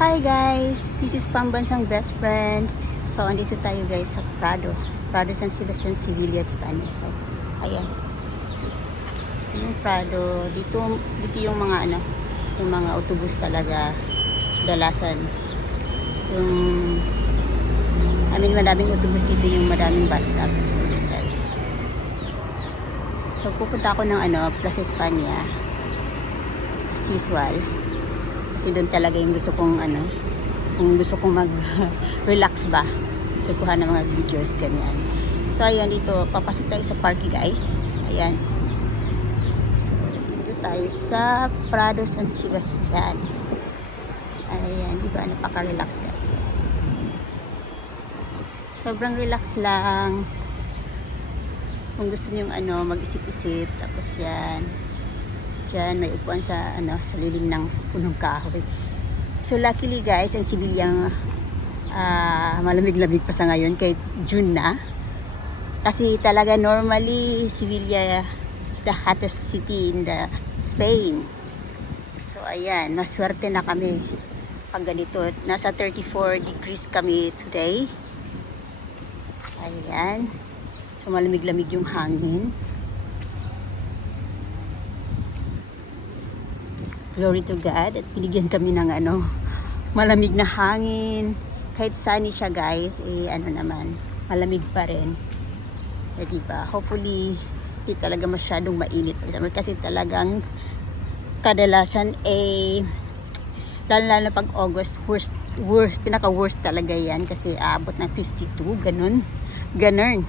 Hi guys! This is Pambansang Best Friend. So, andito tayo guys sa Prado San Sebastian, Sevilla, Spain. So, ayan. Yung Prado, dito yung mga yung mga autobus talaga dalasan. Madaming autobus dito, yung madaming bus stop. So, yun guys. So, pupunta ako ng Plaza España, Siswal. Kasi doon talaga yung gusto kong kung gusto kong mag-relax ba. So, kuha ng mga videos, ganyan. So, ayan, dito, papasok tayo sa parking, guys. Ayan. So, dito tayo sa Prado San Sebastian. Ayan, diba? Napaka-relax, guys. Sobrang relax lang. Kung gusto nyo mag-isip-isip, tapos yan. Diyan, may upuan sa lilim ng punong kahoy. So, luckily guys, ang Sevilla malamig-lamig pa sa ngayon kahit June na. Kasi talaga normally, Sevilla is the hottest city in the Spain. So, ayan, maswerte na kami pag ganito. Nasa 34 degrees kami today. Ayan. So, malamig-lamig yung hangin. Glory to God. At binigyan kami ng malamig na hangin. Kahit sunny siya guys, malamig pa rin. Eh, diba? Hopefully, hindi talaga masyadong mainit. Kasi talagang kadalasan lalo na pag August, pinaka-worst talaga yan. Kasi aabot ng 52, ganun.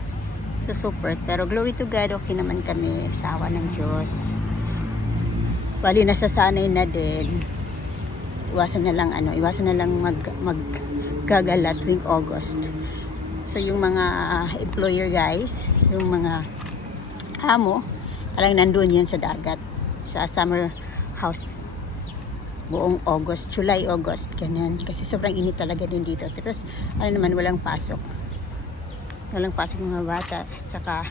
So, super. Pero glory to God, okay naman kami sa awa ng Diyos. Bali, nasasanay na din. Iwasan na lang maggagala tuwing August. So, yung mga employer guys, yung mga amo, talagang nandun yan sa dagat, sa summer house. Buong August, July, August, ganyan. Kasi sobrang init talaga din dito. Tapos, walang pasok. Walang pasok mga bata. Tsaka,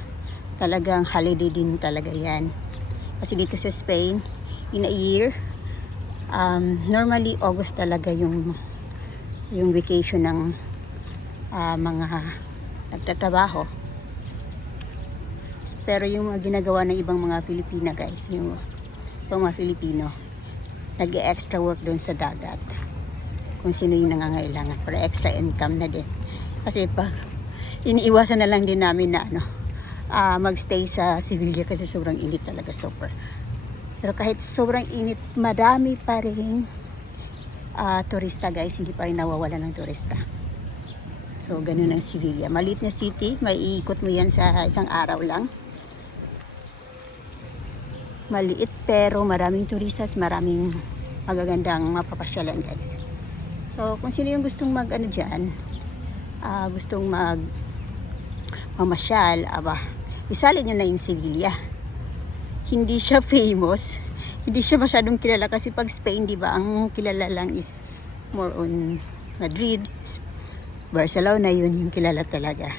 talagang holiday din talaga yan. Kasi dito sa Spain, in a year, normally August talaga yung vacation ng mga nagtatrabaho. Pero yung ginagawa ng ibang mga Pilipina guys, yung mga Filipino, nag-extra work doon sa dagat. Kung sino yung nangangailangan para extra income na din. Kasi iniiwasan na lang din namin na magstay sa Sevilla kasi sobrang init talaga, super. Pero kahit sobrang init, madami pa rin turista guys. Hindi pa rin nawawala ng turista. So, ganun ang Sevilla. Maliit na city. May iikot mo yan sa isang araw lang. Maliit pero maraming turista. Maraming magagandang mapapasyalan guys. So, kung sino yung gustong dyan, gustong mamasyal, isali nyo na yung Sevilla. Hindi siya famous. Hindi siya masyadong kilala kasi pag Spain, di ba, ang kilala lang is more on Madrid, Barcelona, yun yung kilala talaga.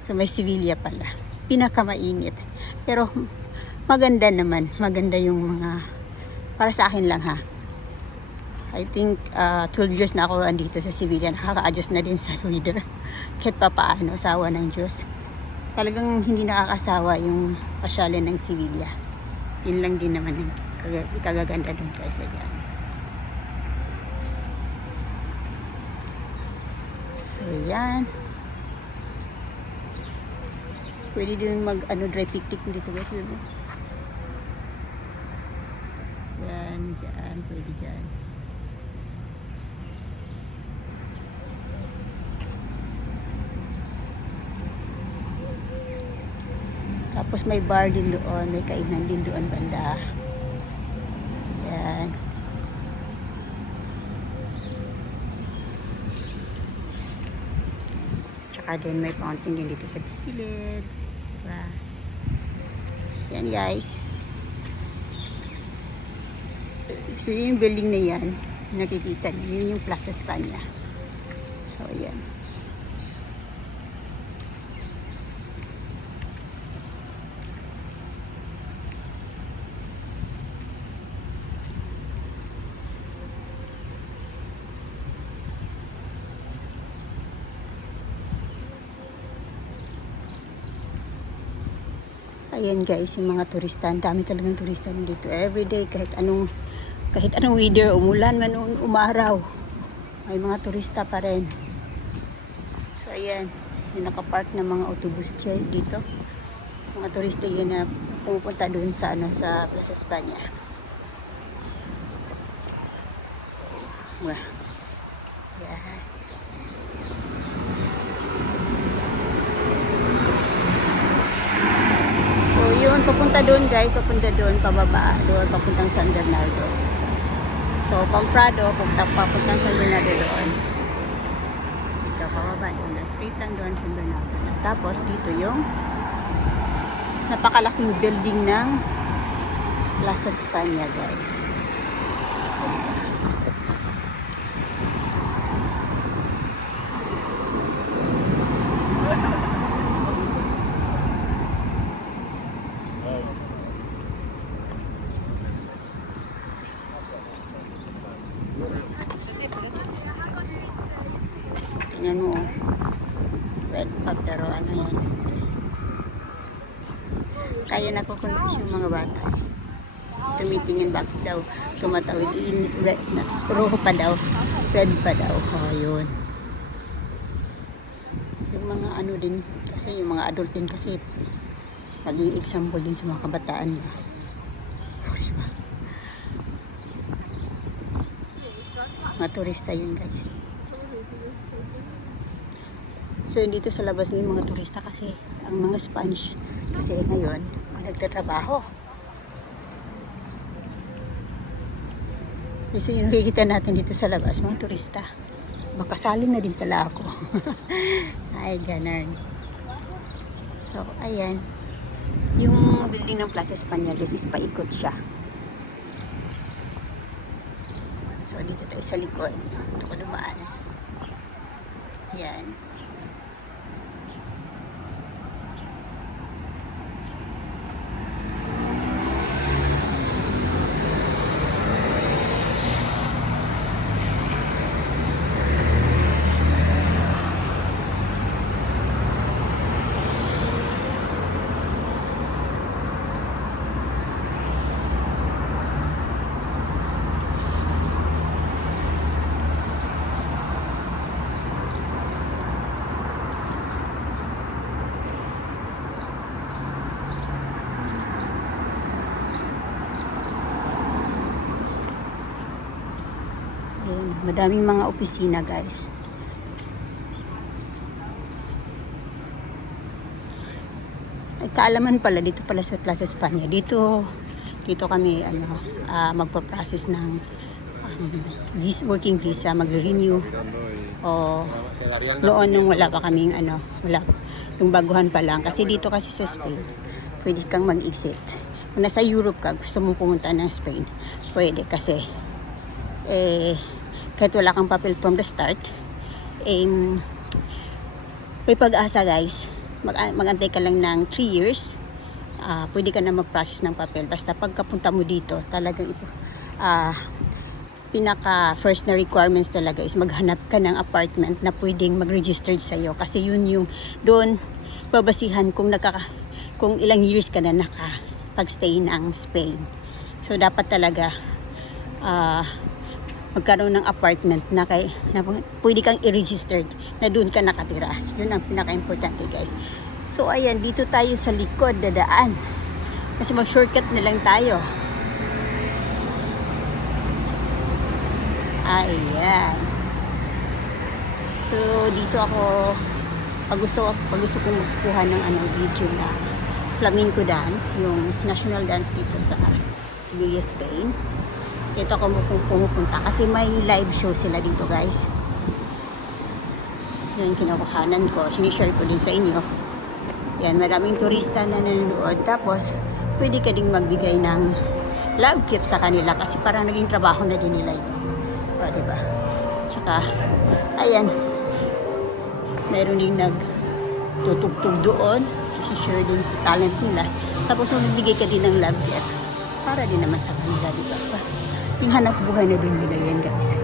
So may Sevilla pala. Pinakamainit. Pero maganda naman. Maganda yung mga, para sa akin lang ha. I think 12 years na ako andito sa Sevilla. Nakaka-adjust na din sa weather. Kahit pa paano, sawa ng Diyos. Talagang hindi nakakasawa yung pasyalan ng Sevilla. Yun lang din naman yung kagaganda doon guys. Ayan. So yan. Pwede din dry picnic dito guys. Yan, dyan. Pwede dyan. Tapos may bar din doon, may kainan din doon banda. Yan. Tsaka din may fountain din dito sa gilid. Diba? Yan guys. So yung building na yan, nakikita niyo, yun yung Plaza España. So yan. Ayan guys, yung mga turista. Ang dami talagang turista dito. Everyday, kahit anong weather, umulan man, umaraw. May mga turista pa rin. So ayan, yung nakapark ng mga autobus dito. Mga turista yun na pumupunta doon sa Plaza España. Wow. Yeah. So yun, papunta doon guys, pababa doon, papuntang San Bernardo. So pang Prado, papuntang San Bernardo doon. Dito, pababa doon, straight lang doon San Bernardo. Tapos dito yung napakalaking building ng Plaza España guys. Tingnan mo, red pa pero ano yan. Kaya nakukonfuse yung mga bata. Tumitingin bakit daw tumatawid red na rojo pa daw, red pa daw. Oh, yun. Yung mga ano din kasi yung mga adult din kasi maging example din sa mga kabataan. Oh, diba? Mga turista yun guys. So dito sa labas may mga turista kasi ang mga Spanish kasi ngayon nagtatrabaho. So yung nakikita natin dito sa labas mga turista. Baka sali na din pala ako. Ay ganun. So ayan. Yung building ng Plaza España guys is paikot siya. So dito tayo sa likod. Ito ko dumaan. Yan. Ayan, madaming mga opisina guys. Ay, kaalaman pala dito pala sa Plaza España. Dito kami magpa-process ng working visa, magre-renew. O noon nung wala pa kaming wala yung baguhan pa lang kasi dito kasi sa Spain pwede kang mag-exit. Kung nasa Europe ka, gusto mo pumunta ng Spain, pwede kasi kahit wala kang papel from the start, may pag-asa guys. Mag-antay ka lang ng 3 years, pwede ka na mag-process ng papel. Basta pagkapunta mo dito, talagang pinaka first na requirements talaga is maghanap ka ng apartment na pwedeng mag-registered sa'yo. Kasi yun yung doon babasihan kung ilang years ka na nakapag-stay ng Spain. So dapat talaga magkaroon ng apartment na pwede kang i-registered na doon ka nakatira. Yun ang pinaka-importante guys. So ayan, dito tayo sa likod dadaan. Kasi mag-shortcut na lang tayo. Ayan. So dito ako pag gusto kong magkuha ng video na flamenco dance, yung national dance dito sa Sevilla, Spain. Dito ako pumupunta kasi may live show sila dito guys. Yung kinukuhanan ko, sinishare ko din sa inyo. Yan, maraming turista na nanonood. Tapos, pwede ka ding magbigay ng love gift sa kanila kasi parang naging trabaho na din nila ito. O, diba? Tsaka, ayan, meron din nagtutugtog doon. Sinishare din sa talent nila. Tapos, magbibigay ka din ng love gift para din naman sa kanila, diba? Yung hanap buhay na din nila yan guys.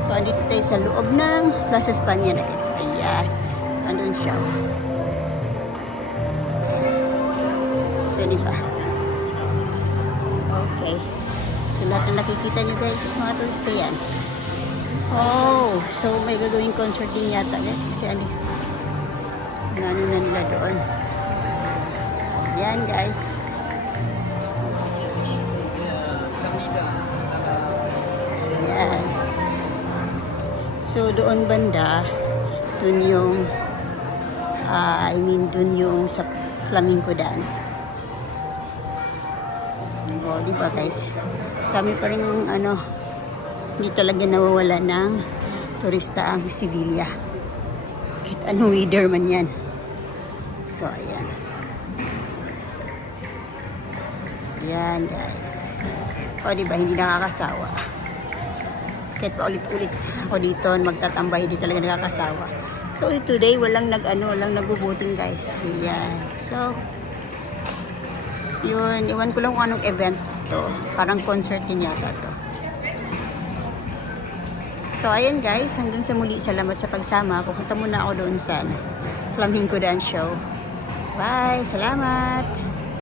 So andito tayo sa loob ng Plaza España na guys. Ayan. Andun siya. So, di ba? Okay. So, lahat na nakikita nyo guys is mga turista yan. Oh, so may gagawing concert din yata guys kasi ano na nila doon. Yan guys. Yan. So doon banda, doon yung doon yung sa flamenco dance. Oh, di ba guys? Kami pa rin yung hindi talaga nawawala ng turista ang Sevilla. Kahit anong weather man yan. So, ayan. Ayan, guys. O, diba, hindi nakakasawa. Kahit pa ulit-ulit ako dito, magtatambay, hindi talaga nakakasawa. So, today, walang nagbubuting, guys. Ayan. So, yun, iwan ko lang kung anong event to. Parang concert din yata to. So, ayan guys, hanggang sa muli, salamat sa pagsama. Pupunta muna ako doon sa Flamenco Dance Show. Bye! Salamat!